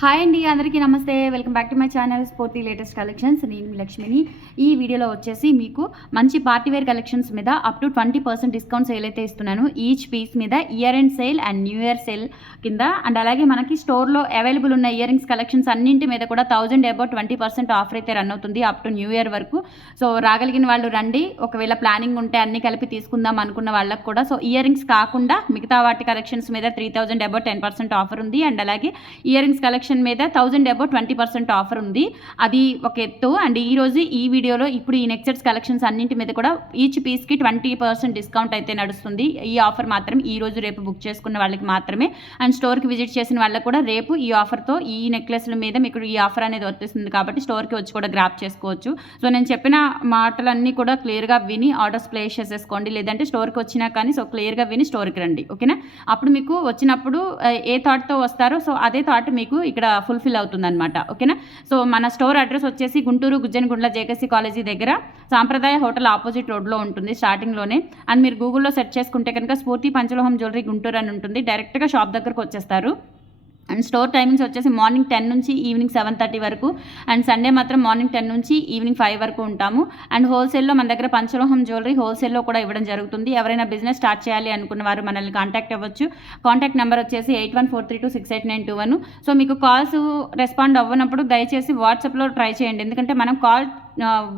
Hi అండి, అందరికీ నమస్తే. Welcome back to my channel sporty latest collections. నేను మీ లక్ష్మిని. ఈ వీడియోలో వచ్చేసి మీకు మంచి పార్టీ వేర్ కలెక్షన్స్ మీద అప్ టు 20% డిస్కౌంట్ సేల్ అయితే ఇస్తున్నాను. ఈచ్ పీస్ మీద year end sale and new year sale కింద అండ్ అలాగే మనకి స్టోర్లో అవైలబుల్ ఉన్న ఇయర్ రింగ్స్ కలెక్షన్స్ అన్నింటి మీద కూడా 1000 అబౌట్ 20% ఆఫర్ అయితే రన్ అవుతుంది అప్ టు న్యూ ఇయర్ వరకు. సో రాగలిగిన వాళ్ళు రండి. ఒకవేళ ప్లానింగ్ ఉంటే అన్ని కలిపి తీసుకుందాం అనుకున్న వాళ్ళకి కూడా సో ఇయర్ రింగ్స్ కాకుండా మిగతా వాటి కలెక్షన్స్ మీద 3000 అబౌట్ 10% ఆఫర్ ఉంది. అండ్ అలాగే ఇయర్ రింగ్స్ కలెక్షన్ మీద 1000 అబౌట్ 20% ఆఫర్ ఉంది. అది ఒక ఎత్తు. అండ్ ఈరోజు ఈ వీడియోలో ఇప్పుడు ఈ నెక్ సెట్స్ కలెక్షన్స్ అన్నింటి మీద కూడా ఈచ్ పీస్కి 20% డిస్కౌంట్ అయితే నడుస్తుంది. ఈ ఆఫర్ మాత్రం ఈ రోజు రేపు బుక్ చేసుకున్న వాళ్ళకి మాత్రమే. అండ్ స్టోర్కి విజిట్ చేసిన వాళ్ళకి కూడా రేపు ఈ ఆఫర్తో ఈ నెక్లెస్ల మీద మీకు ఈ ఆఫర్ అనేది వచ్చేస్తుంది కాబట్టి స్టోర్కి వచ్చి కూడా గ్రాప్ చేసుకోవచ్చు. సో నేను చెప్పిన మాటలన్నీ కూడా క్లియర్గా విని ఆర్డర్స్ ప్లేస్ చేసేసుకోండి. లేదంటే స్టోర్కి వచ్చినా కానీ సో క్లియర్గా విని స్టోర్కి రండి. ఓకేనా? అప్పుడు మీకు వచ్చినప్పుడు ఏ థాట్తో వస్తారో సో అదే థాట్ మీకు ఇక్కడ ఫుల్ఫిల్ అవుతుందన్నమాట. ఓకేనా? సో మన స్టోర్ అడ్రస్ వచ్చేసి గుంటూరు గుజ్జనగుండ్ల జేకేసీ కాలేజీ దగ్గర సాంప్రదాయ హోటల్ ఆపోజిట్ రోడ్లో ఉంటుంది స్టార్టింగ్లోనే. అండ్ మీరు గూగుల్లో సెర్చ్ చేసుకుంటే కనుక స్ఫూర్తి పంచలోహం జ్యువెలరీ గుంటూరు అని ఉంటుంది. డైరెక్ట్గా షాప్ దగ్గరకు వచ్చేస్తారు. అండ్ స్టోర్ టైమింగ్స్ వచ్చేసి మార్నింగ్ 10 నుంచి ఈవినింగ్ 7:30 వరకు. అండ్ సండే మాత్రం మార్నింగ్ 10 నుంచి ఈవినింగ్ 5 వరకు ఉంటాము. అండ్ హోల్సేల్లో మన దగ్గర పంచలోహం జ్యువెలరీ హోల్సేల్లో కూడా ఇవ్వడం జరుగుతుంది. ఎవరైనా బిజినెస్ స్టార్ట్ చేయాలి అనుకున్న వారు మనల్ని కాంటాక్ట్ అవ్వచ్చు. కాంటాక్ట్ నెంబర్ వచ్చేసి 8143268921. సో మీకు కాల్స్ రెస్పాండ్ అవ్వనప్పుడు దయచేసి వాట్సాప్లో ట్రై చేయండి. ఎందుకంటే మనం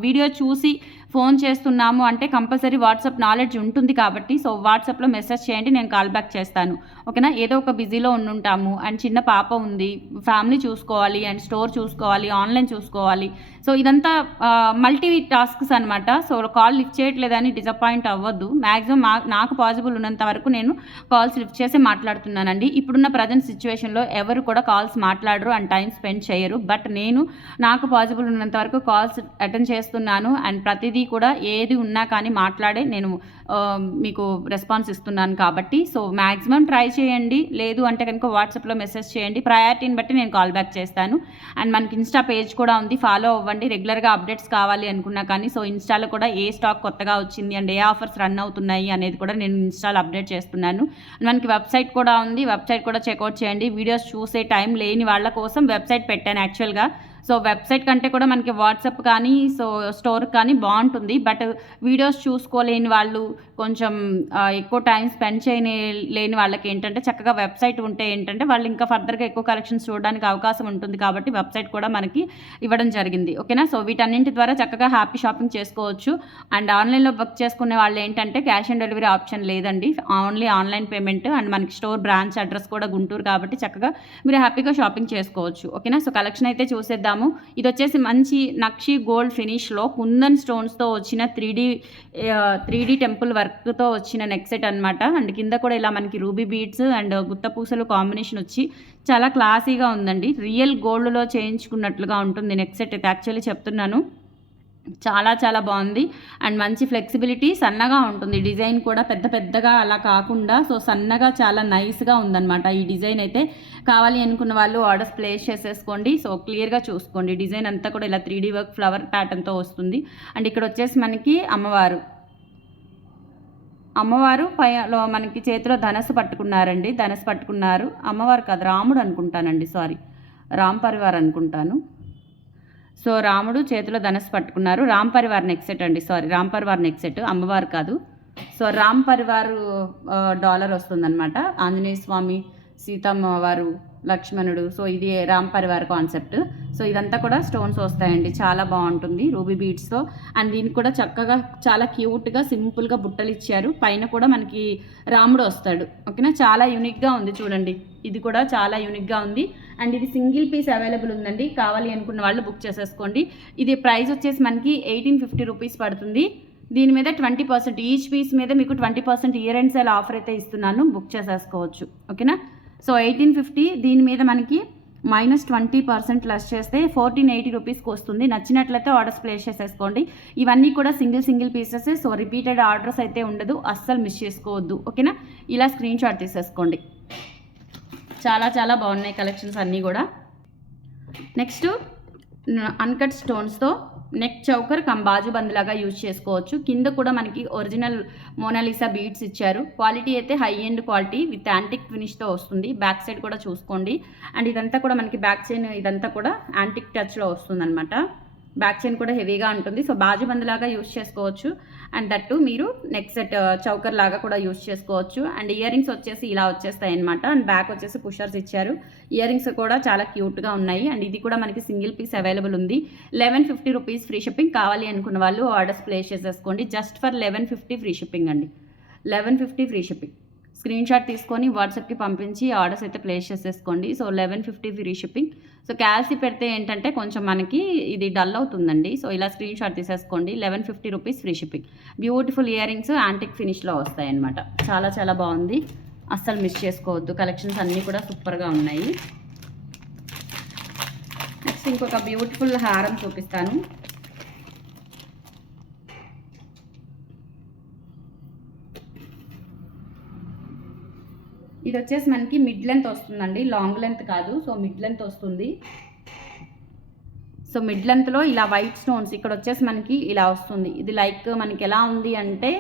వీడియో చూసి ఫోన్ చేస్తున్నాము అంటే కంపల్సరీ వాట్సాప్ నాలెడ్జ్ ఉంటుంది కాబట్టి సో వాట్సాప్లో మెసేజ్ చేయండి, నేను కాల్ బ్యాక్ చేస్తాను. ఓకేనా? ఏదో ఒక బిజీలో ఉండుంటాము. అండ్ చిన్న పాప ఉంది, ఫ్యామిలీ చూసుకోవాలి, అండ్ స్టోర్ చూసుకోవాలి, ఆన్లైన్ చూసుకోవాలి. సో ఇదంతా మల్టీ టాస్క్స్ అనమాట. సో కాల్ లిఫ్ట్ చేయట్లేదని డిసప్పాయింట్ అవ్వద్దు. మ్యాక్సిమం నాకు పాసిబుల్ ఉన్నంత వరకు నేను కాల్స్ లిఫ్ట్ చేసి మాట్లాడుతున్నానండి. ఇప్పుడున్న ప్రజెంట్ సిచ్యువేషన్లో ఎవరు కూడా కాల్స్ మాట్లాడరు అండ్ టైం స్పెండ్ చేయరు. బట్ నాకు పాసిబుల్ ఉన్నంత వరకు కాల్స్ అటెండ్ చేస్తున్నాను. అండ్ ప్రతిదీ కూడా ఏది ఉన్నా కానీ మాట్లాడే నేను మీకు రెస్పాన్స్ ఇస్తున్నాను కాబట్టి సో మ్యాక్సిమం ట్రై చేయండి. లేదు అంటే కనుక వాట్సాప్లో మెసేజ్ చేయండి. ప్రయారిటీని బట్టి నేను కాల్ బ్యాక్ చేస్తాను. అండ్ మనకి ఇన్స్టా పేజ్ కూడా ఉంది, ఫాలో అవ్వండి. రెగ్యులర్గా అప్డేట్స్ కావాలి అనుకున్నా కానీ సో ఇన్స్టాలో కూడా ఏ స్టాక్ కొత్తగా వచ్చింది అండ్ ఏ ఆఫర్స్ రన్ అవుతున్నాయి అనేది కూడా నేను ఇన్స్టాలో అప్డేట్ చేస్తున్నాను. మనకి వెబ్సైట్ కూడా ఉంది, వెబ్సైట్ కూడా చెక్అవుట్ చేయండి. వీడియోస్ చూసే టైం లేని వాళ్ళ కోసం వెబ్సైట్ పెట్టాను యాక్చువల్గా. సో వెబ్సైట్ కంటే కూడా మనకి వాట్సాప్ కానీ సో స్టోర్ కానీ బాగుంటుంది. బట్ వీడియోస్ చూసుకోలేని వాళ్ళు, కొంచెం ఎక్కువ టైం స్పెండ్ చేయలేని వాళ్ళకి ఏంటంటే చక్కగా వెబ్సైట్ ఉంటే ఏంటంటే వాళ్ళు ఇంకా ఫర్దర్గా ఎక్కువ కలెక్షన్స్ చూడడానికి అవకాశం ఉంటుంది కాబట్టి వెబ్సైట్ కూడా మనకి ఇవ్వడం జరిగింది. ఓకేనా? సో వీటన్నింటి ద్వారా చక్కగా హ్యాపీ షాపింగ్ చేసుకోవచ్చు. అండ్ ఆన్లైన్లో బుక్ చేసుకునే వాళ్ళు ఏంటంటే క్యాష్ ఆన్ డెలివరీ ఆప్షన్ లేదండి, ఓన్లీ ఆన్లైన్ పేమెంట్. అండ్ మనకి స్టోర్ బ్రాంచ్ అడ్రస్ కూడా గుంటూరు కాబట్టి చక్కగా మీరు హ్యాపీగా షాపింగ్ చేసుకోవచ్చు. ఓకేనా? సో కలెక్షన్ అయితే చూసేద్దాం. ఇది వచ్చేసి మంచి నక్షి గోల్డ్ ఫినిష్లో కుందన్ స్టోన్స్తో వచ్చిన 3D టెంపుల్ వర్క్తో వచ్చిన నెక్ సెట్ అనమాట. అండ్ కింద కూడా ఇలా మనకి రూబీ బీడ్స్ అండ్ గుత్తపూసలు కాంబినేషన్ వచ్చి చాలా క్లాసీగా ఉందండి. రియల్ గోల్డ్లో చేయించుకున్నట్లుగా ఉంటుంది నెక్ సెట్ అయితే యాక్చువల్లీ చెప్తున్నాను. చాలా చాలా బాగుంది. అండ్ మంచి ఫ్లెక్సిబిలిటీ, సన్నగా ఉంటుంది. డిజైన్ కూడా పెద్దగా అలా కాకుండా సో సన్నగా చాలా నైస్గా ఉందన్నమాట. ఈ డిజైన్ అయితే కావాలి అనుకున్న వాళ్ళు ఆర్డర్స్ ప్లేస్ చేసేసుకోండి. సో క్లియర్గా చూసుకోండి. డిజైన్ అంతా కూడా ఇలా 3D వర్క్ ఫ్లవర్ ప్యాటర్న్తో వస్తుంది. అండ్ ఇక్కడ వచ్చేసి మనకి అమ్మవారు పైలో మనకి చేతిలో ధనస్సు పట్టుకున్నారండి. ధనస్సు పట్టుకున్నారు. అమ్మవారు కాదు, రాముడు అనుకుంటానండి, సారీ రామ్ పరివార్ అనుకుంటాను. సో రాముడు చేతిలో ధనస్సు పట్టుకున్నారు. రామ్ పరివార్ నెక్ సెట్ అండి, sorry Ram Parivar neck set, అమ్మవారు కాదు. సో రామ్ పరివార్ డాలర్ వస్తుందన్నమాట. ఆంజనేయ స్వామి, సీతమ్మ వారు, లక్ష్మణుడు. సో ఇది రామ్ పరివార్ కాన్సెప్ట్. సో ఇదంతా కూడా స్టోన్స్ వస్తాయండి, చాలా బాగుంటుంది రూబీ బీడ్స్తో. అండ్ దీనికి కూడా చక్కగా చాలా క్యూట్గా సింపుల్గా బుట్టలు ఇచ్చారు. పైన కూడా మనకి రాముడు వస్తాడు. ఓకేనా? చాలా యూనిక్గా ఉంది చూడండి. ఇది కూడా చాలా యూనిక్గా ఉంది. అండ్ ఇది సింగిల్ పీస్ అవైలబుల్ ఉందండి. కావాలి అనుకున్న వాళ్ళు బుక్ చేసేసుకోండి. ఇది ప్రైస్ వచ్చేసి మనకి 1850 రూపీస్ పడుతుంది. దీని మీద 20% ఈచ్ పీస్ మీద మీకు 20% ఇయర్ ఎండ్ సేల్ ఆఫర్ అయితే ఇస్తున్నాను, బుక్ చేసేసుకోవచ్చు. ఓకేనా? సో 1850, దీని మీద మనకి -20% లెస్ చేస్తే 1480 రూపీస్కి వస్తుంది. నచ్చినట్లయితే ఆర్డర్స్ ప్లేస్ చేసేసుకోండి. ఇవన్నీ కూడా single pieces. So repeated orders అయితే ఉండదు, అస్సలు మిస్ చేసుకోవద్దు. ఓకేనా? ఇలా స్క్రీన్ షాట్ తీసేసుకోండి. చాలా చాలా బాగున్నాయి కలెక్షన్స్ అన్నీ కూడా. నెక్స్ట్ అన్కట్ స్టోన్స్తో నెక్ చౌకర్ కమ్ బాజు బంద్ లాగా యూజ్ చేసుకోవచ్చు. కింద కూడా మనకి ఒరిజినల్ మోనాలిసా బీడ్స్ ఇచ్చారు. క్వాలిటీ అయితే high end quality with antique ఫినిష్తో వస్తుంది. బ్యాక్ సైడ్ కూడా చూసుకోండి. అండ్ ఇదంతా కూడా మనకి బ్యాక్ చైన్ ఇదంతా కూడా యాంటిక్ టచ్లో వస్తుంది అనమాట. బ్యాక్ చైన్ కూడా హెవీగా ఉంటుంది. సో బాజు బంద్ లాగా యూజ్ చేసుకోవచ్చు. అండ్ దట్టు మీరు నెక్ సెట్ చౌకర్ లాగా కూడా యూజ్ చేసుకోవచ్చు. అండ్ ఇయర్ రింగ్స్ వచ్చేసి ఇలా వచ్చేస్తాయి అనమాట. అండ్ బ్యాక్ వచ్చేసి పుషర్స్ ఇచ్చారు. ఇయర్ రింగ్స్ కూడా చాలా క్యూట్గా ఉన్నాయి. అండ్ ఇది కూడా మనకి సింగిల్ పీస్ అవైలబుల్ ఉంది. 1150 రూపీస్ ఫ్రీ షిప్పింగ్. కావాలి అనుకున్న వాళ్ళు ఆర్డర్స్ ప్లేస్ చేసేసుకోండి. జస్ట్ ఫర్ 1150 ఫ్రీ షిప్పింగ్ అండి. 1150 ఫ్రీ షిప్పింగ్. స్క్రీన్ షాట్ తీసుకొని వాట్సాప్కి పంపించి ఆర్డర్స్ అయితే ప్లేస్ చేసేసుకోండి. So 1150 free shipping. సో క్యాల్సీ పెడితే ఏంటంటే కొంచెం మనకి ఇది డల్ అవుతుందండి. సో ఇలా స్క్రీన్ షాట్ తీసేసుకోండి. 1150 rupees free shipping. Beautiful earrings antique ఫినిష్లో వస్తాయి అన్నమాట. చాలా చాలా బాగుంది. అస్సలు మిస్ చేసుకోవద్దు. కలెక్షన్స్ అన్నీ కూడా సూపర్గా ఉన్నాయి. నెక్స్ట్ ఇంకొక బ్యూటిఫుల్ హారం చూపిస్తాను. ఇది వచ్చేసి మనకి మిడ్ లెంత్ వస్తుందండి, లాంగ్ లెంత్ కాదు. సో మిడ్ లెంత్ వస్తుంది. సో మిడ్ లెంత్లో ఇలా వైట్ స్టోన్స్ ఇక్కడ వచ్చేసి మనకి ఇలా వస్తుంది. ఇది లైక్ మనకి ఎలా ఉంది అంటే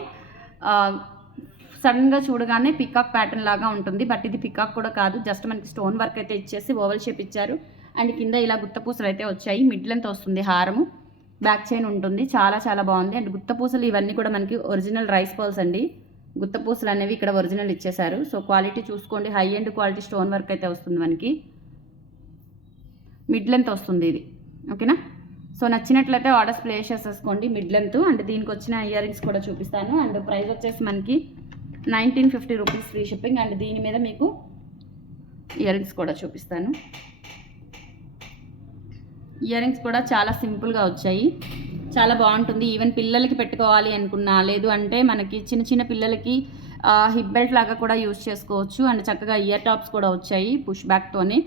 సడన్గా చూడగానే పికాక్ ప్యాటర్న్ లాగా ఉంటుంది. బట్ ఇది పికాక్ కూడా కాదు. జస్ట్ మనకి స్టోన్ వర్క్ అయితే ఇచ్చేసి ఓవల్ షేప్ ఇచ్చారు. అండ్ కింద ఇలా గుత్తపూసలు అయితే వచ్చాయి. మిడ్ లెంత్ వస్తుంది హారము. బ్యాక్ చైన్ ఉంటుంది. చాలా చాలా బాగుంది. అండ్ గుత్తపూసలు ఇవన్నీ కూడా మనకి ఒరిజినల్ రైస్ పర్ల్స్ అండి. గుత్తపూసలు అనేవి ఇక్కడ ఒరిజినల్ ఇచ్చేసారు. సో క్వాలిటీ చూసుకోండి. High end quality stone work అయితే వస్తుంది మనకి. మిడ్ లెంత్ వస్తుంది ఇది. ఓకేనా? సో నచ్చినట్లయితే ఆర్డర్స్ ప్లేస్ చేసేసుకోండి. Mid length. అండ్ దీనికి వచ్చిన ఇయర్ రింగ్స్ కూడా చూపిస్తాను. అండ్ ప్రైస్ వచ్చేసి మనకి 1950 రూపీస్ ఫ్రీ షిప్పింగ్. అండ్ దీని మీద మీకు ఇయర్ రింగ్స్ కూడా చూపిస్తాను. ఇయర్ రింగ్స్ కూడా చాలా సింపుల్గా వచ్చాయి. చాలా బాగుంటుంది. ఈవెన్ పిల్లలకి పెట్టుకోవాలి అనుకున్నా, లేదు అంటే మనకి చిన్న చిన్న పిల్లలకి హిప్ బెల్ట్ లాగా కూడా యూజ్ చేసుకోవచ్చు. అండ్ చక్కగా ఇయర్ టాప్స్ కూడా వచ్చాయి పుష్ బ్యాక్తోనే.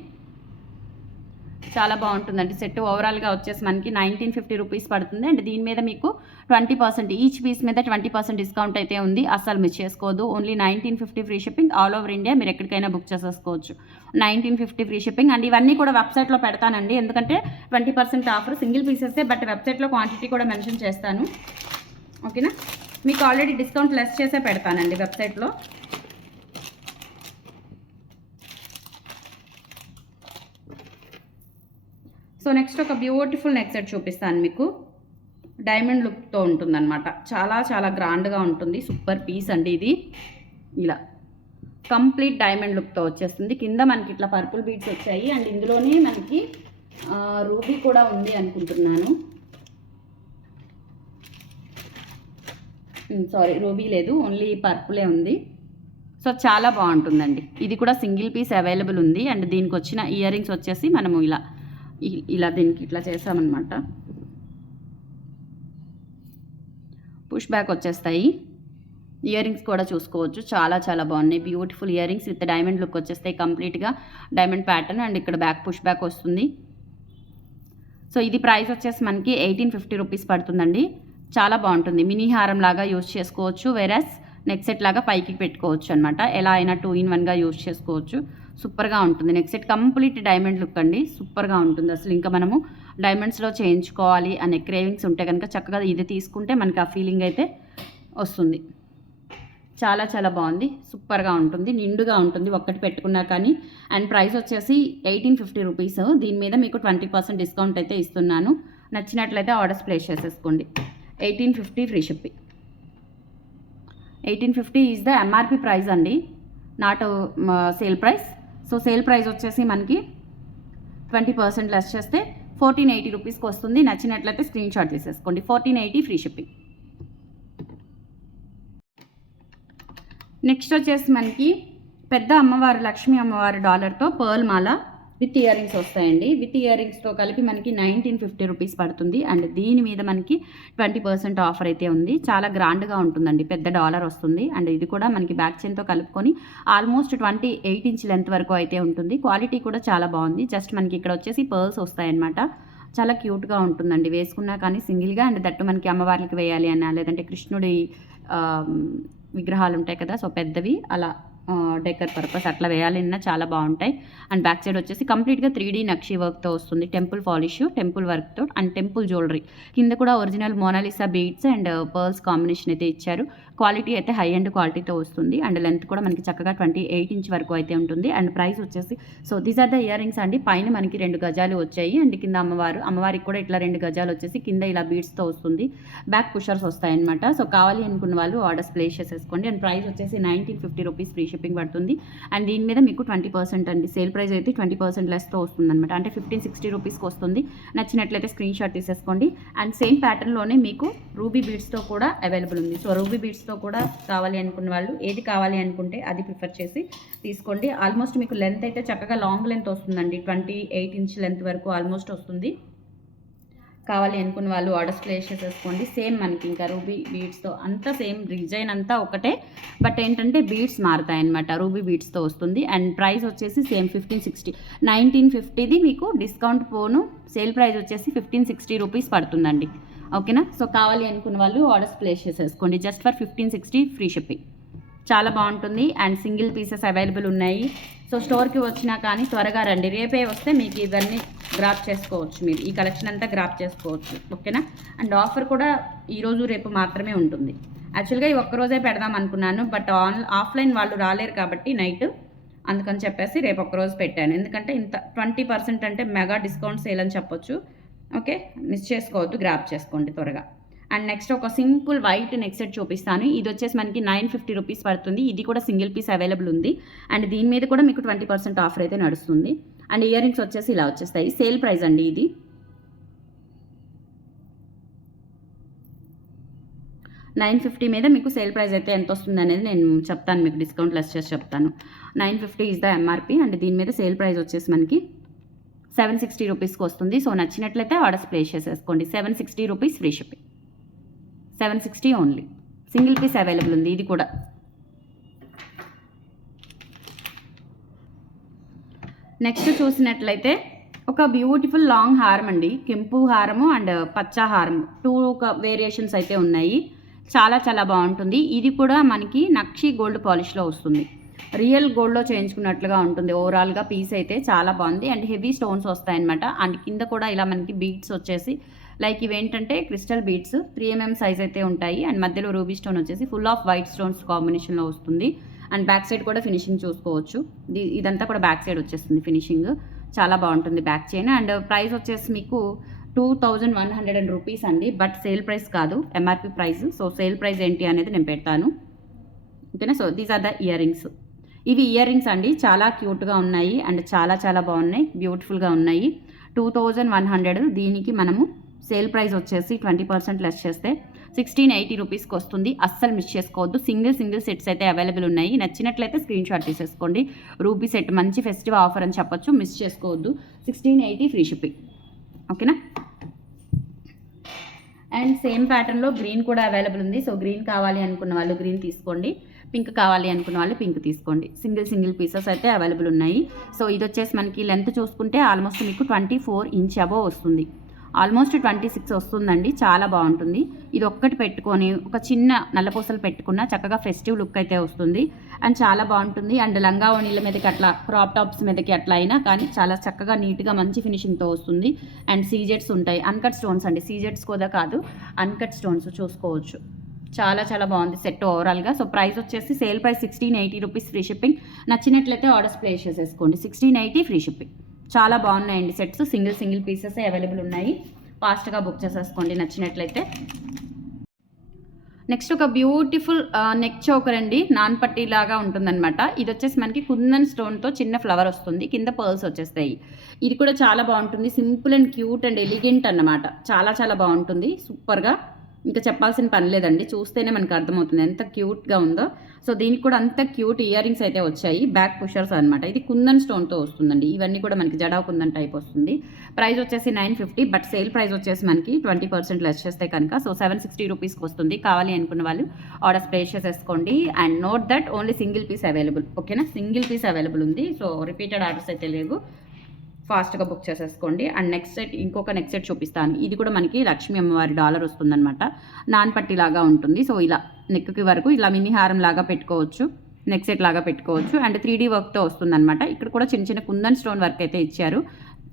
చాలా బాగుంటుందండి. సెట్ ఓవరాల్గా వచ్చేసి మనకి 1950 రూపీస్ పడుతుంది. అండ్ దీని మీద మీకు 20% ఈచ్ పీస్ మీద 20% డిస్కౌంట్ అయితే ఉంది. అస్సలు మిస్ చేసుకోవద్దు. Only 1950 free shipping. All over India మీరు ఎక్కడికైనా బుక్ చేసేసుకోవచ్చు. 1950 ఫ్రీ షిప్పింగ్. అండ్ ఇవన్నీ కూడా వెబ్సైట్లో పెడతానండి. ఎందుకంటే 20% ఆఫర్ సింగిల్ పీసెసే. బట్ వెబ్సైట్లో క్వాంటిటీ కూడా మెన్షన్ చేస్తాను. ఓకేనా? మీకు ఆల్రెడీ డిస్కౌంట్ లెస్ చేసే పెడతానండి వెబ్సైట్లో. సో నెక్స్ట్ ఒక బ్యూటిఫుల్ నెక్ సెట్ చూపిస్తాను మీకు. డైమండ్ లుక్తో ఉంటుందన్నమాట. చాలా చాలా గ్రాండ్గా ఉంటుంది. సూపర్ పీస్ అండి ఇది. ఇలా కంప్లీట్ డైమండ్ లుక్తో వచ్చేస్తుంది. కింద మనకి ఇట్లా పర్పుల్ బీడ్స్ వచ్చాయి. అండ్ ఇందులోనే మనకి రూబీ కూడా ఉంది అనుకుంటున్నాను. సారీ, రూబీ లేదు, ఓన్లీ పర్పులే ఉంది. సో చాలా బాగుంటుందండి. ఇది కూడా సింగిల్ పీస్ అవైలబుల్ ఉంది. అండ్ దీనికి వచ్చిన ఇయర్ రింగ్స్ వచ్చేసి మనము ఇలా దీనికి ఇట్లా చేసామన్నమాట. పుష్ బ్యాక్ వచ్చేస్తాయి. ఇయర్ రింగ్స్ కూడా చూసుకోవచ్చు. చాలా చాలా బాగున్నాయి. Beautiful ear rings with diamond look వచ్చేస్తాయి. కంప్లీట్గా డైమండ్ ప్యాటర్న్. అండ్ ఇక్కడ బ్యాక్ పుష్ బ్యాక్ వస్తుంది. సో ఇది ప్రైస్ వచ్చేసి మనకి 1850 రూపీస్ పడుతుందండి. చాలా బాగుంటుంది. మినీ హారం లాగా యూజ్ చేసుకోవచ్చు. వేరస్ నెక్ సెట్ లాగా పైకి పెట్టుకోవచ్చు అనమాట. ఎలా అయినా 2 in 1గా యూజ్ చేసుకోవచ్చు. సూపర్గా ఉంటుంది. Neck set complete diamond look అండి. సూపర్గా ఉంటుంది. అసలు ఇంకా మనము డైమండ్స్లో చేయించుకోవాలి అనే క్రేవింగ్స్ ఉంటే కనుక చక్కగా ఇది తీసుకుంటే మనకి ఆ ఫీలింగ్ అయితే వస్తుంది. చాలా చాలా బాగుంది. సూపర్గా ఉంటుంది. నిండుగా ఉంటుంది ఒక్కటి పెట్టుకున్నా కానీ. అండ్ ప్రైస్ వచ్చేసి 1850 రూపీస్. దీని మీద మీకు 20% డిస్కౌంట్ అయితే ఇస్తున్నాను. నచ్చినట్లయితే ఆర్డర్స్ ప్లేస్ చేసేసుకోండి. 1850 free shipping. 1850 is the MRP price అండి, not sale price. So sale price వచ్చేసి మనకి 20% లెస్ చేస్తే 1480 రూపీస్కి వస్తుంది. నచ్చినట్లయితే స్క్రీన్ షాట్ తీసేసుకోండి. 1480 ఫ్రీ షిప్పింగ్. నెక్స్ట్ వచ్చేసి మనకి పెద్ద అమ్మవారు లక్ష్మీ అమ్మవారి డాలర్తో పర్ల్ మాల విత్ ఇయర్ రింగ్స్ వస్తాయండి. విత్ ఇయర్ రింగ్స్తో కలిపి మనకి 1950 రూపీస్ పడుతుంది. అండ్ దీని మీద మనకి 20% ఆఫర్ అయితే ఉంది. చాలా గ్రాండ్గా ఉంటుందండి. పెద్ద డాలర్ వస్తుంది. అండ్ ఇది కూడా మనకి బ్యాక్ చైన్తో కలుపుకొని ఆల్మోస్ట్ 28 ఇంచ్ లెంత్ వరకు అయితే ఉంటుంది. క్వాలిటీ కూడా చాలా బాగుంది. జస్ట్ మనకి ఇక్కడ వచ్చేసి పర్ల్స్ వస్తాయన్నమాట. చాలా క్యూట్గా ఉంటుందండి వేసుకున్నా కానీ సింగిల్గా. అండ్ దట్టు మనకి అమ్మవారికి వేయాలి అన్నా, లేదంటే కృష్ణుడి విగ్రహాలు ఉంటాయి కదా, సో పెద్దవి అలా డెకర్ పర్పస్ అట్లా వేయాలన్నా చాలా బాగుంటాయి. అండ్ బ్యాక్ సైడ్ వచ్చేసి కంప్లీట్గా 3D నక్షి వర్క్తో వస్తుంది. టెంపుల్ పాలిష్, టెంపుల్ వర్క్తో అండ్ టెంపుల్ జ్యువెలరీ. కింద కూడా original Mona Lisa beads and pearls combination అయితే ఇచ్చారు. క్వాలిటీ అయితే హై అండ్ క్వాలిటీతో వస్తుంది. అండ్ లెంత్ కూడా మనకి చక్కగా 28 ఇంచ్ వరకు అయితే ఉంటుంది. అండ్ ప్రైస్ వచ్చేసి so these are the earrings అండి. పైన మనకి 2 గజాలు వచ్చాయి అండ్ కింద అమ్మవారికి కూడా ఇట్లా 2 గజాలు వచ్చేసి కింద ఇలా బీడ్స్తో వస్తుంది. బ్యాక్ పుషర్స్ వస్తాయన్నమాట. సో కావాలి అనుకున్న వాళ్ళు ఆర్డర్స్ ప్లేస్ చేసేసుకోండి. అండ్ ప్రైస్ వచ్చేసి 1950 రూపీస్ ఫ్రీ షిప్పింగ్ పడుతుంది. అండ్ దీని మీద మీకు 20% అండి సేల్ ప్రైస్ అయితే 20% లెస్తో వస్తుంది అనమాట. అంటే 1560 రూపీస్కి వస్తుంది. నచ్చినట్లయితే స్క్రీన్ షాట్ తీసేసుకోండి. అండ్ సేమ్ ప్యాటర్న్లోనే మీకు రూబీ బీడ్స్తో కూడా అవైలబుల్ ఉంది. సో రూబీ బీడ్స్తో కూడా కావాలి అనుకున్న వాళ్ళు ఏది కావాలి అనుకుంటే అది ప్రిఫర్ చేసి తీసుకోండి. ఆల్మోస్ట్ మీకు లెంత్ అయితే చక్కగా లాంగ్ లెంత్ వస్తుందండి. 28 ఇంచ్ లెంత్ వరకు ఆల్మోస్ట్ వస్తుంది. కావాలి అనుకున్న వాళ్ళు ఆర్డర్స్ ప్లేస్ చేసేసుకోండి. సేమ్ మనకి ఇంకా రూబీ బీడ్స్తో అంతా సేమ్ డిజైన్ అంతా ఒకటే, బట్ ఏంటంటే బీడ్స్ మారుతాయన్నమాట. రూబీ బీడ్స్తో వస్తుంది. అండ్ ప్రైస్ వచ్చేసి సేమ్ 1560. 1950ది మీకు డిస్కౌంట్ పోను సేల్ ప్రైస్ వచ్చేసి 1560 రూపీస్ పడుతుందండి. ఓకేనా? సో కావాలి అనుకున్న వాళ్ళు ఆర్డర్స్ ప్లేస్ చేసేసుకోండి. Just for 1560 free shipping. చాలా బాగుంటుంది. అండ్ సింగిల్ పీసెస్ అవైలబుల్ ఉన్నాయి. సో స్టోర్కి వచ్చినా కానీ త్వరగా రండి. రేపే వస్తే మీకు ఇవన్నీ గ్రాప్ చేసుకోవచ్చు. మీరు ఈ కలెక్షన్ అంతా గ్రాప్ చేసుకోవచ్చు. ఓకేనా? అండ్ ఆఫర్ కూడా ఈరోజు రేపు మాత్రమే ఉంటుంది. యాక్చువల్గా ఈ ఒక్కరోజే పెడదాం అనుకున్నాను, బట్ ఆఫ్లైన్ వాళ్ళు రాలేరు కాబట్టి నైట్, అందుకని చెప్పేసి రేపు ఒక్కరోజు పెట్టాను. ఎందుకంటే ఇంత 20% అంటే మెగా డిస్కౌంట్ సేల్ అని చెప్పొచ్చు. ఓకే, మిస్ చేసుకోవద్దు, గ్రాప్ చేసుకోండి త్వరగా. అండ్ నెక్స్ట్ ఒక సింపుల్ వైట్ నెక్ సెట్ చూపిస్తాను. ఇది వచ్చేసి మనకి 950 రూపీస్ పడుతుంది. ఇది కూడా సింగిల్ పీస్ అవైలబుల్ ఉంది. అండ్ దీని మీద కూడా మీకు 20% ఆఫర్ అయితే నడుస్తుంది. అండ్ ఇయర్ రింగ్స్ వచ్చేసి ఇలా వచ్చేస్తాయి. సేల్ ప్రైస్ అండి ఇది. $950 మీద మీకు సేల్ ప్రైస్ అయితే ఎంత వస్తుంది అనేది నేను చెప్తాను, మీకు డిస్కౌంట్ లెస్ చేసి చెప్తాను. 950 ఇస్ ద ఎంఆర్పి. అండ్ దీని మీద సేల్ ప్రైస్ వచ్చేసి మనకి 760 రూపీస్కి వస్తుంది. సో నచ్చినట్లయితే ఆర్డర్స్ ప్లేస్ చేసేసుకోండి. 760 rupees free shipping. 760 only. Single piece available ఉంది ఇది కూడా. నెక్స్ట్ చూసినట్లయితే ఒక బ్యూటిఫుల్ లాంగ్ హారం అండి. కెంపు హారము అండ్ పచ్చ హారము 2 వేరియేషన్స్ అయితే ఉన్నాయి. చాలా చాలా బాగుంటుంది. ఇది కూడా మనకి నక్షి గోల్డ్ పాలిష్లో వస్తుంది. రియల్ గోల్డ్లో చేయించుకున్నట్లుగా ఉంటుంది. ఓవరాల్గా పీస్ అయితే చాలా బాగుంది. అండ్ హెవీ స్టోన్స్ వస్తాయన్నమాట. అండ్ కింద కూడా ఇలా మనకి బీడ్స్ వచ్చేసి లైక్ ఇవేంటంటే క్రిస్టల్ బీడ్స్ 3mm సైజ్ అయితే ఉంటాయి. అండ్ మధ్యలో రూబీ స్టోన్ వచ్చేసి ఫుల్ ఆఫ్ వైట్ స్టోన్స్ కాంబినేషన్లో వస్తుంది. అండ్ బ్యాక్ సైడ్ కూడా ఫినిషింగ్ చూసుకోవచ్చు. ఇదంతా కూడా బ్యాక్ సైడ్ వచ్చేస్తుంది ఫినిషింగ్. చాలా బాగుంటుంది బ్యాక్ చైన్. అండ్ ప్రైస్ వచ్చేసి మీకు 2100 రూపీస్ అండి. బట్ సేల్ ప్రైస్ కాదు, MRP price. So sale price ఏంటి అనేది నేను పెడతాను. ఓకేనా? So these are the earrings. ఇవి ఇయర్ రింగ్స్ అండి. చాలా క్యూట్గా ఉన్నాయి అండ్ చాలా చాలా బాగున్నాయి, బ్యూటిఫుల్గా ఉన్నాయి. 2100. దీనికి మనము సేల్ ప్రైస్ వచ్చేసి 20% లెస్ చేస్తే 1680 రూపీస్కి వస్తుంది. అస్సలు మిస్ చేసుకోవద్దు. సింగిల్ సెట్స్ అయితే అవైలబుల్ ఉన్నాయి. నచ్చినట్లయితే స్క్రీన్ షాట్ తీసేసుకోండి. రూబీ సెట్ మంచి ఫెస్టివ్ ఆఫర్ అని చెప్పొచ్చు, మిస్ చేసుకోవద్దు. 1680 ఫ్రీ షిప్పింగ్. ఓకేనా? అండ్ సేమ్ ప్యాటర్న్లో గ్రీన్ కూడా అవైలబుల్ ఉంది. సో గ్రీన్ కావాలి అనుకున్న వాళ్ళు గ్రీన్ తీసుకోండి. పింక్ కావాలి అనుకున్న వాళ్ళు పింక్ తీసుకోండి. సింగిల్ పీసెస్ అయితే అవైలబుల్ ఉన్నాయి. సో ఇది వచ్చేసి మనకి లెంత్ చూసుకుంటే ఆల్మోస్ట్ మీకు 24 ఇంచ్ అబోవ్ వస్తుంది. ఆల్మోస్ట్ 26 వస్తుందండి. చాలా బాగుంటుంది. ఇది ఒక్కటి పెట్టుకొని ఒక చిన్న నల్లపూసలు పెట్టుకున్న చక్కగా ఫెస్టివ్ లుక్ అయితే వస్తుంది. అండ్ చాలా బాగుంటుంది. అండ్ లంగా ఓణీల మీదకి అట్లా క్రాప్ టాప్స్ మీదకి అట్లా అయినా కానీ చాలా చక్కగా నీట్గా మంచి ఫినిషింగ్తో వస్తుంది. అండ్ సీజెట్స్ ఉంటాయి. అన్కట్ స్టోన్స్ అండి. సీజెట్స్ కూడా కాదు, అన్కట్ స్టోన్స్ చూసుకోవచ్చు. చాలా చాలా బాగుంది సెట్ ఓవరాల్గా. సో ప్రైస్ వచ్చేసి sale price 1680 rupees free shipping. నచ్చినట్లయితే ఆర్డర్స్ ప్లేస్ చేసేసుకోండి. 1680 ఫ్రీ షిప్పింగ్. చాలా బాగున్నాయండి సెట్స్. సింగిల్ పీసెస్ అవైలబుల్ ఉన్నాయి. ఫాస్ట్గా బుక్ చేసేసుకోండి నచ్చినట్లయితే. నెక్స్ట్ ఒక బ్యూటిఫుల్ నెక్ చోకర్ అండి. నాన్ పట్టీ లాగా ఉంటుందన్నమాట. ఇది వచ్చేసి మనకి కుందన్ స్టోన్తో చిన్న ఫ్లవర్ వస్తుంది. కింద పర్ల్స్ వచ్చేస్తాయి. ఇది కూడా చాలా బాగుంటుంది. Simple and cute and elegant అన్నమాట. చాలా చాలా బాగుంటుంది. సూపర్గా, ఇంకా చెప్పాల్సిన పని లేదండి. చూస్తేనే మనకు అర్థమవుతుంది ఎంత క్యూట్గా ఉందో. సో దీనికి కూడా అంత క్యూట్ ఇయర్ రింగ్స్ అయితే వచ్చాయి. బ్యాక్ పుషర్స్ అనమాట. ఇది కుందన్ స్టోన్తో వస్తుందండి. ఇవన్నీ కూడా మనకి జడా కుందన్ టైప్ వస్తుంది. ప్రైస్ వచ్చేసి 950. బట్ సేల్ ప్రైస్ వచ్చేసి మనకి 20% లెస్ చేస్తే కనుక సో 760 రూపీస్కి వస్తుంది. కావాలి అనుకున్న వాళ్ళు ఆర్డర్స్ ప్లేస్ చేసేసుకోండి. And note that only single piece available. ఓకేనా? సింగిల్ పీస్ అవైలబుల్ ఉంది. సో రిపీటెడ్ ఆర్డర్స్ అయితే లేవు. ఫాస్ట్గా బుక్ చేసేసుకోండి. అండ్ నెక్స్ట్ సెట్ ఇంకొక నెక్స్ట్ సెట్ చూపిస్తాను. ఇది కూడా మనకి లక్ష్మీ అమ్మవారి డాలర్ వస్తుందన్నమాట. నాన్ పట్టీ లాగా ఉంటుంది. సో ఇలా నెక్కి వరకు ఇలా మినీ హారం లాగా పెట్టుకోవచ్చు. నెక్ సెట్ లాగా పెట్టుకోవచ్చు. అండ్ 3D వర్క్తో వస్తుందన్నమాట. ఇక్కడ కూడా చిన్న చిన్న కుందన్ స్టోన్ వర్క్ అయితే ఇచ్చారు.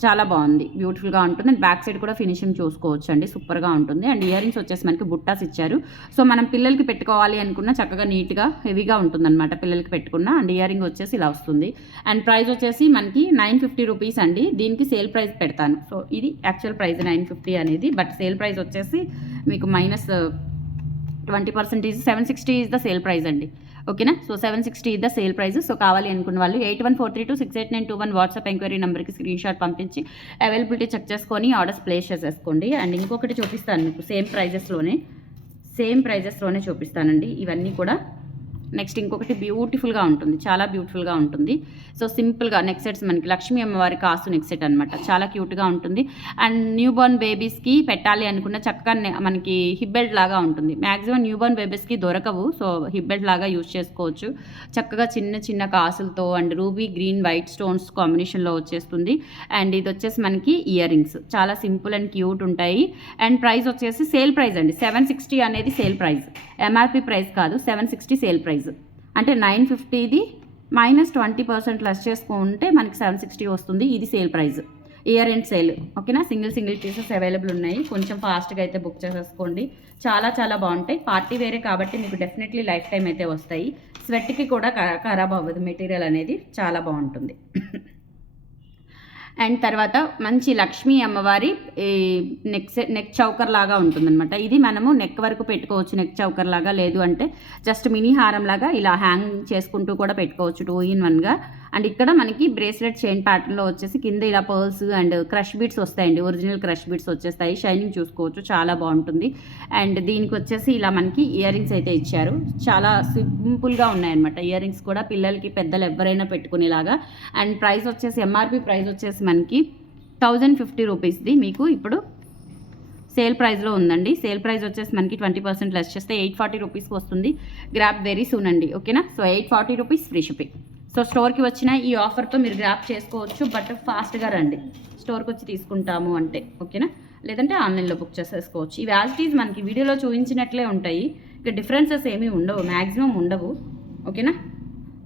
చాలా బాగుంది, బ్యూటిఫుల్గా ఉంటుంది. అండ్ బ్యాక్ సైడ్ కూడా ఫినిషింగ్ చూసుకోవచ్చు అండి, సూపర్గా ఉంటుంది. అండ్ ఇయర్ రింగ్స్ వచ్చేసి మనకి బుట్టాస్ ఇచ్చారు. సో మనం పిల్లలకి పెట్టుకోవాలి అనుకున్న చక్కగా నీట్గా హెవీగా ఉంటుందన్నమాట పిల్లలకి పెట్టుకున్న. అండ్ ఇయర్ రింగ్ వచ్చేసి ఇలా వస్తుంది. అండ్ ప్రైస్ వచ్చేసి మనకి 950 రూపీస్ అండి. దీనికి సేల్ ప్రైస్ పెడతాను. సో ఇది యాక్చువల్ ప్రైస్ 950 అనేది, బట్ సేల్ ప్రైస్ వచ్చేసి మీకు -20% 760 ఈజ్ ద సేల్ ప్రైస్ అండి. ఓకేనా. So 760 is the sale price. So కావాలి అనుకున్న వాళ్ళు 8143268921 వాట్సాప్ ఎంక్వైరీ నెంబర్కి స్క్రీన్ షాట్ పంపించి అవైలబిలిటీ చెక్ చేసుకొని ఆర్డర్స్ ప్లేస్ చేసేసుకోండి. అండ్ ఇంకొకటి చూపిస్తాను మీకు సేమ్ ప్రైజెస్లోనే చూపిస్తానండి ఇవన్నీ కూడా. నెక్స్ట్ ఇంకొకటి బ్యూటిఫుల్గా ఉంటుంది, చాలా బ్యూటిఫుల్గా ఉంటుంది. సో సింపుల్గా నెక్ సెట్స్ మనకి లక్ష్మీ అమ్మవారి కాసు నెక్ సెట్ అనమాట, చాలా క్యూట్గా ఉంటుంది. అండ్ న్యూ బోర్న్ బేబీస్కి పెట్టాలి అనుకున్న చక్కగా మనకి హిప్ బెల్ట్ లాగా ఉంటుంది. మ్యాక్సిమం న్యూ బోర్న్ బేబీస్కి దొరకవు, సో హిప్ బెల్ట్ లాగా యూజ్ చేసుకోవచ్చు. చక్కగా చిన్న చిన్న కాసులతో and ruby green white stones కాంబినేషన్లో వచ్చేస్తుంది. అండ్ ఇది వచ్చేసి మనకి ఇయర్ రింగ్స్ చాలా సింపుల్ అండ్ క్యూట్ ఉంటాయి. అండ్ ప్రైస్ వచ్చేసి సేల్ ప్రైస్ అండి, 760 అనేది సేల్ ప్రైస్, ఎంఆర్పి ప్రైస్ కాదు, 760 సేల్ ప్రైస్. అంటే 950ది -20% లెస్ చేసుకుంటే మనకి 760 వస్తుంది. ఇది sale price, year end sale. ఓకేనా. సింగిల్ పీసెస్ అవైలబుల్ ఉన్నాయి, కొంచెం ఫాస్ట్గా అయితే బుక్ చేసేసుకోండి. చాలా చాలా బాగుంటాయి. పార్టీ వేరే కాబట్టి మీకు డెఫినెట్లీ లైఫ్ టైం అయితే వస్తాయి. స్వెట్కి కూడా ఖరాబ్ అవ్వదు, మెటీరియల్ అనేది చాలా బాగుంటుంది. అండ్ తర్వాత మంచి లక్ష్మీ అమ్మవారి నెక్ చౌకర్ లాగా ఉంటుందన్నమాట. ఇది మనము నెక్ వరకు పెట్టుకోవచ్చు, నెక్ చౌకర్ లాగా. లేదు అంటే జస్ట్ మినీ హారం లాగా ఇలా హ్యాంగ్ చేసుకుంటూ కూడా పెట్టుకోవచ్చు 2-in-1గా. అండ్ ఇక్కడ మనకి బ్రేస్లెట్ చైన్ ప్యాటర్న్లో వచ్చేసి కింద ఇలా పర్ల్స్ అండ్ క్రష్ బీడ్స్ వస్తాయండి, ఒరిజినల్ క్రష్ బీడ్స్ వచ్చేస్తాయి. షైనింగ్ చూసుకోవచ్చు, చాలా బాగుంటుంది. అండ్ దీనికి వచ్చేసి ఇలా మనకి ఇయర్ రింగ్స్ అయితే ఇచ్చారు, చాలా సింపుల్గా ఉన్నాయన్నమాట. ఇయర్ రింగ్స్ కూడా పిల్లలకి పెద్దలు ఎవరైనా పెట్టుకునేలాగా. అండ్ ప్రైస్ వచ్చేసి ఎంఆర్పి ప్రైస్ వచ్చేసి మనకి 1050 రూపీస్ది మీకు ఇప్పుడు సేల్ ప్రైస్లో ఉందండి. సేల్ ప్రైస్ వచ్చేసి మనకి 20% లెస్ చేస్తే 840 రూపీస్కి వస్తుంది. గ్రాప్ వెరీ సూన్ అండి. ఓకేనా. So 840 rupees free shipping. So స్టోర్కి వచ్చిన ఈ ఆఫర్తో మీరు గ్రాప్ చేసుకోవచ్చు, బట్ ఫాస్ట్గా రండి స్టోర్కి వచ్చి తీసుకుంటాము అంటే. ఓకేనా. లేదంటే ఆన్లైన్లో బుక్ చేసేసుకోవచ్చు. ఇవి యాజ్ ఇట్ ఈజ్ మనకి వీడియోలో చూపించినట్లే ఉంటాయి, ఇక డిఫరెన్సెస్ ఏమీ ఉండవు, మ్యాక్సిమం ఉండవు. ఓకేనా.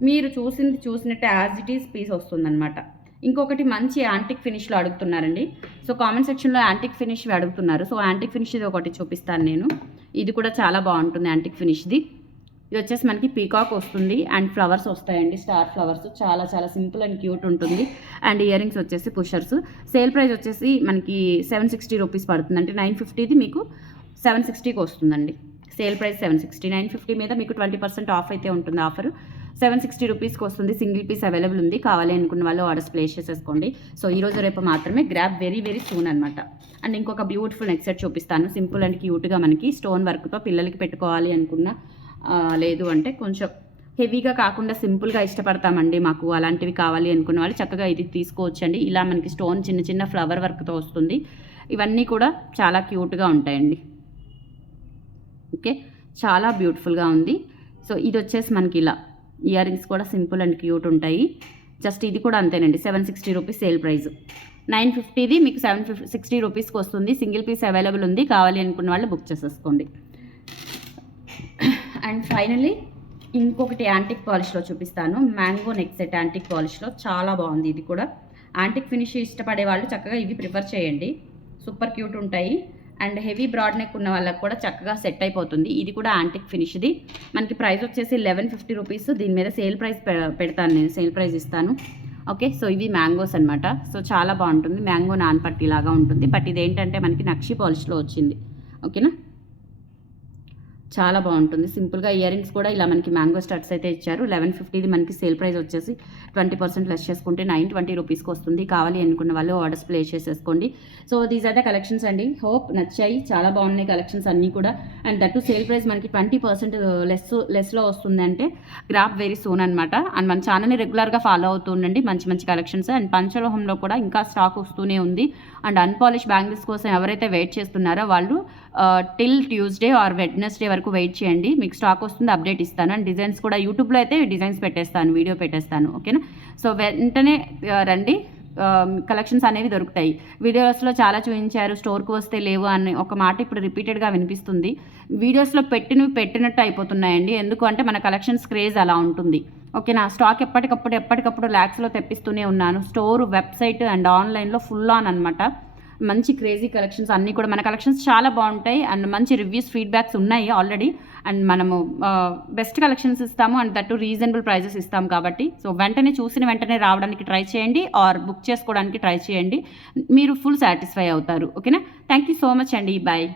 మీరు చూసినట్టే యాజ్ ఇట్ ఈజ్ పీస్ వస్తుందన్నమాట. ఇంకొకటి మంచి యాంటిక్ ఫినిష్లో అడుగుతున్నారండి. సో కామెంట్ సెక్షన్లో యాంటిక్ ఫినిష్ అడుగుతున్నారు. సో యాంటిక్ ఫినిష్ది ఒకటి చూపిస్తాను నేను. ఇది కూడా చాలా బాగుంటుంది యాంటిక్ ఫినిష్ది. ఇది వచ్చేసి మనకి పీకాక్ వస్తుంది అండ్ ఫ్లవర్స్ వస్తాయండి, స్టార్ ఫ్లవర్స్. చాలా చాలా సింపుల్ అండ్ క్యూట్ ఉంటుంది. అండ్ ఇయర్ రింగ్స్ వచ్చేసి పుషర్స్. సేల్ ప్రైస్ వచ్చేసి మనకి 760 రూపీస్ పడుతుంది. అంటే 950ది మీకు 760కి వస్తుందండి. సేల్ ప్రైస్ 760, 950 మీద మీకు 20% ఆఫ్ అయితే ఉంటుంది. ఆఫర్ 760 రూపీస్కి వస్తుంది. సింగిల్ పీస్ అవైలబుల్ ఉంది, కావాలి అనుకున్న వాళ్ళు ఆర్డర్స్ ప్లేస్ చేసేసుకోండి. సో ఈరోజు రేపు మాత్రమే, గ్రాప్ వెరీ వెరీ సూన్ అనమాట. అండ్ ఇంకొక బ్యూటిఫుల్ నెక్ సెట్ చూపిస్తాను, సింపుల్ అండ్ క్యూట్గా మనకి స్టోన్ వర్క్తో పిల్లలకి పెట్టుకోవాలి అనుకున్న, లేదు అంటే కొంచెం హెవీగా కాకుండా సింపుల్గా ఇష్టపడతామండి, మాకు అలాంటివి కావాలి అనుకున్న వాళ్ళు చక్కగా ఇది తీసుకోవచ్చండి. ఇలా మనకి స్టోన్ చిన్న చిన్న ఫ్లవర్ వర్క్తో వస్తుంది. ఇవన్నీ కూడా చాలా క్యూట్గా ఉంటాయండి. ఓకే, చాలా బ్యూటిఫుల్గా ఉంది. సో ఇది వచ్చేసి మనకి ఇలా ఇయర్ రింగ్స్ కూడా సింపుల్ అండ్ క్యూట్ ఉంటాయి. జస్ట్ ఇది కూడా అంతేనండి, 760 రూపీస్ సేల్ ప్రైస్. 950ది మీకు 760 రూపీస్కి వస్తుంది. సింగిల్ పీస్ అవైలబుల్ ఉంది, కావాలి అనుకున్న వాళ్ళు బుక్ చేసేసుకోండి. అండ్ ఫైనల్లీ ఇంకొకటి యాంటిక్ పాలిష్లో చూపిస్తాను, మ్యాంగో నెక్ సెట్ యాంటిక్ పాలిష్లో. చాలా బాగుంది ఇది కూడా. యాంటిక్ ఫినిష్ ఇష్టపడే వాళ్ళు చక్కగా ఇవి ప్రిఫర్ చేయండి, సూపర్ క్యూట్ ఉంటాయి. అండ్ హెవీ బ్రాడ్ నెక్ ఉన్న వాళ్ళకి కూడా చక్కగా సెట్ అయిపోతుంది. ఇది కూడా యాంటిక్ ఫినిష్ది. మనకి ప్రైస్ వచ్చేసి 1150 రూపీస్. దీని మీద సేల్ ప్రైస్ పెడతాను నేను, సేల్ ప్రైస్ ఇస్తాను. ఓకే, సో ఇవి మ్యాంగోస్ అనమాట. సో చాలా బాగుంటుంది, మ్యాంగో నాన్ పట్టి లాగా ఉంటుంది. బట్ ఇదేంటంటే మనకి నక్షి పాలిష్లో వచ్చింది. ఓకేనా, చాలా బాగుంటుంది. సింపుల్గా ఇయర్ రింగ్స్ కూడా ఇలా మనకి మ్యాంగో స్టడ్స్ అయితే ఇచ్చారు. 1150ది మనకి సేల్ ప్రైస్ వచ్చేసి 20% లెస్ చేసుకుంటే 920 రూపీస్కి వస్తుంది. కావాలి అనుకున్న వాళ్ళు ఆర్డర్స్ ప్లేస్ చేసేసుకోండి. So these are the collections అండి. హోప్ నచ్చాయి, చాలా బాగున్నాయి కలెక్షన్స్ అన్నీ కూడా. And that to sale price మనకి 20% లెస్లో వస్తుంది అంటే గ్రాప్ వెరీ సూన్ అనమాట. అండ్ మన ఛానల్ని రెగ్యులర్గా ఫాలో అవుతూ ఉండండి, మంచి మంచి కలెక్షన్స్. అండ్ పంచలోహంలో కూడా ఇంకా స్టాక్ వస్తూనే ఉంది. అండ్ అన్పాలిష్ బ్యాంగిల్స్ కోసం ఎవరైతే వెయిట్ చేస్తున్నారో వాళ్ళు టిల్ ట్యూస్డే ఆర్ వెడ్నెస్డే వరకు వెయిట్ చేయండి, మీకు స్టాక్ వస్తుంది, అప్డేట్ ఇస్తాను. అండ్ డిజైన్స్ కూడా యూట్యూబ్లో అయితే డిజైన్స్ పెట్టేస్తాను, వీడియో పెట్టేస్తాను. ఓకేనా, సో వెంటనే రండి, కలెక్షన్స్ అనేవి దొరుకుతాయి. వీడియోస్లో చాలా చూపించారు, స్టోర్కి వస్తే లేవు అని ఒక మాట ఇప్పుడు రిపీటెడ్గా వినిపిస్తుంది. వీడియోస్లో పెట్టినట్టు అయిపోతున్నాయండి, ఎందుకు అంటే మన కలెక్షన్స్ క్రేజ్ అలా ఉంటుంది. ఓకేనా. స్టాక్ ఎప్పటికప్పుడు ల్యాక్స్లో తెప్పిస్తూనే ఉన్నాను. స్టోర్, వెబ్సైట్ అండ్ ఆన్లైన్లో ఫుల్ ఆన్ అనమాట. మంచి క్రేజీ కలెక్షన్స్ అన్నీ కూడా మన కలెక్షన్స్ చాలా బాగుంటాయి అండ్ మంచి రివ్యూస్ ఫీడ్బ్యాక్స్ ఉన్నాయి ఆల్రెడీ. అండ్ మనము బెస్ట్ కలెక్షన్స్ ఇస్తాము అండ్ దట్టు రీజనబుల్ ప్రైజెస్ ఇస్తాం కాబట్టి సో వెంటనే చూసిన వెంటనే రావడానికి ట్రై చేయండి ఆర్ బుక్ చేసుకోవడానికి ట్రై చేయండి. మీరు ఫుల్ సాటిస్ఫై అవుతారు. ఓకేనా. థ్యాంక్ యూ సో మచ్ అండి. బాయ్.